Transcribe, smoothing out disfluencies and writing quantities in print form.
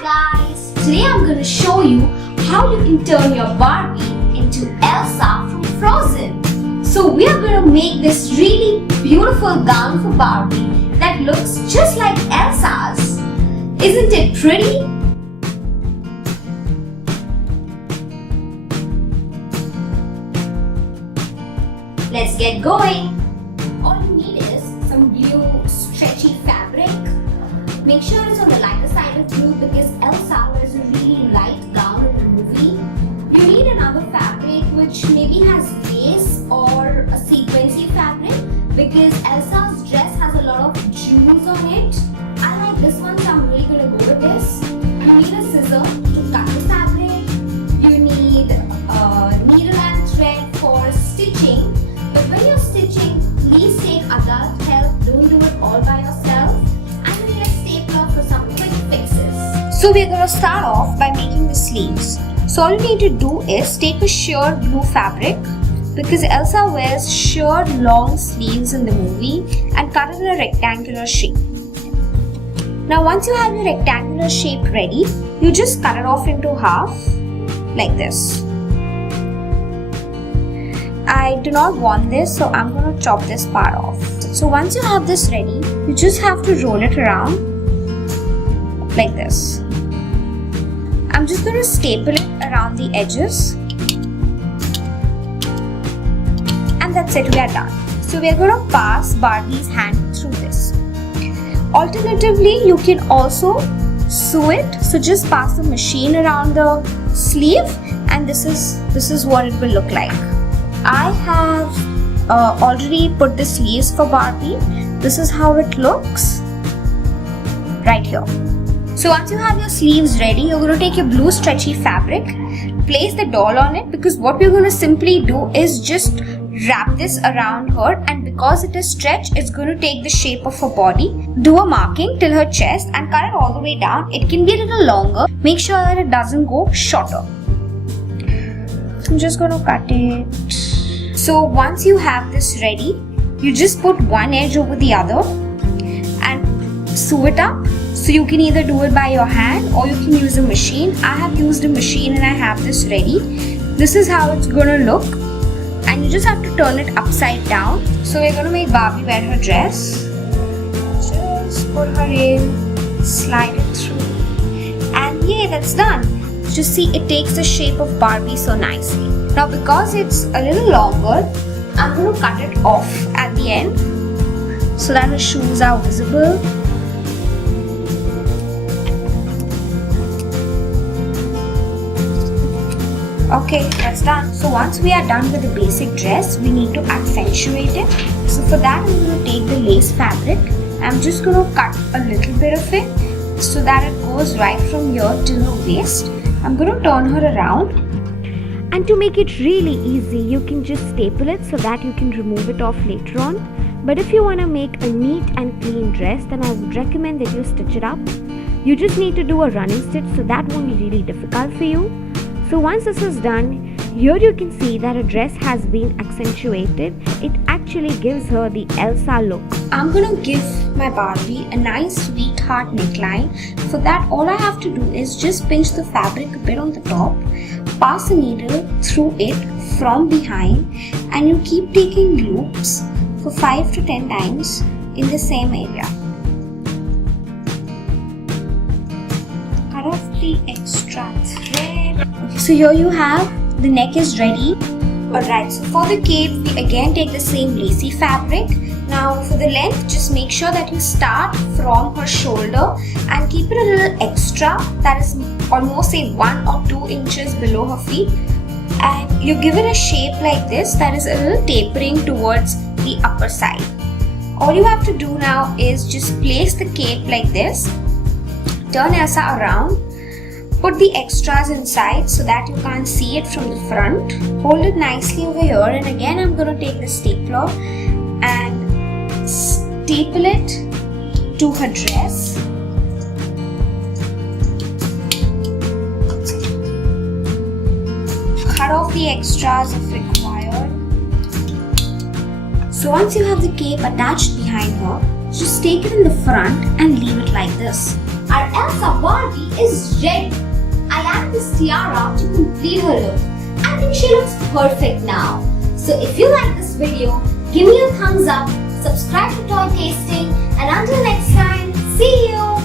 guys! Today I'm going to show you how you can turn your Barbie into Elsa from Frozen. So we are going to make this really beautiful gown for Barbie that looks just like Elsa's. Isn't it pretty? Let's get going. All you need is some blue stretchy fabric. Make sure it's on the lighter side of blue because Elsa wears a really light gown in the movie. You need another fabric which maybe has lace or a sequency fabric because Elsa's dress has a lot of jewels on it. I like this one, so I'm really going to go with this. You need a scissor to cut the fabric. You need a needle and thread for stitching. But when you're stitching, please take adult help. Don't do it all by yourself. And you need a stapler for some quick fixes. So we're going to start off by making the sleeves. So all you need to do is take a sheer blue fabric because Elsa wears sheer long sleeves in the movie and cut it in a rectangular shape. Now once you have your rectangular shape ready, you just cut it off into half like this. I do not want this, so I'm going to chop this part off. So once you have this ready, you just have to roll it around like this. I'm just going to staple it around the edges. And that's it, we are done. So we are going to pass Barbie's hand through this. Alternatively, you can also sew it. So just pass the machine around the sleeve and this is what it will look like. I have already put the sleeves for Barbie. This is how it looks right here. So once you have your sleeves ready, you're going to take your blue stretchy fabric, place the doll on it because what we're going to simply do is just wrap this around her, and because it is stretched, it's going to take the shape of her body. Do a marking till her chest and cut it all the way down. It can be a little longer. Make sure that it doesn't go shorter. I'm just going to cut it. So once you have this ready, you just put one edge over the other and sew it up. So you can either do it by your hand or you can use a machine. I have used a machine and I have this ready. This is how it's going to look. And you just have to turn it upside down. So we're going to make Barbie wear her dress. Just put her in, slide it through. And yay, that's done. Just see, it takes the shape of Barbie so nicely. Now because it's a little longer, I'm going to cut it off at the end so that her shoes are visible. Okay, that's done. So once we are done with the basic dress, we need to accentuate it. So for that, I'm going to take the lace fabric. I'm just going to cut a little bit of it so that it goes right from here till her waist. I'm going to turn her around. And to make it really easy, you can just staple it so that you can remove it off later on. But if you want to make a neat and clean dress, then I would recommend that you stitch it up. You just need to do a running stitch, so that won't be really difficult for you. So once this is done, here you can see that her dress has been accentuated. It actually gives her the Elsa look. I'm going to give my Barbie a nice sweetheart neckline. For that, all I have to do is just pinch the fabric a bit on the top, pass a needle through it from behind, and you keep taking loops for 5 to 10 times in the same area. Cut off the extra thread. Okay, so here you have, the neck is ready. Alright, so for the cape, we again take the same lacy fabric. Now for the length, just make sure that you start from her shoulder and keep it a little extra, that is almost say 1 or 2 inches below her feet, and you give it a shape like this that is a little tapering towards the upper side. All you have to do now is just place the cape like this, turn Elsa around, put the extras inside so that you can't see it from the front, hold it nicely over here, and again I'm going to take the stapler and staple it to her dress. Cut off the extras if required. So once you have the cape attached behind her, just take it in the front and leave it like this. Our Elsa Barbie is ready. I added this tiara to complete her look. I think she looks perfect now. So if you like this video, give me a thumbs up, subscribe to Toy Tasting, and until next time, see you!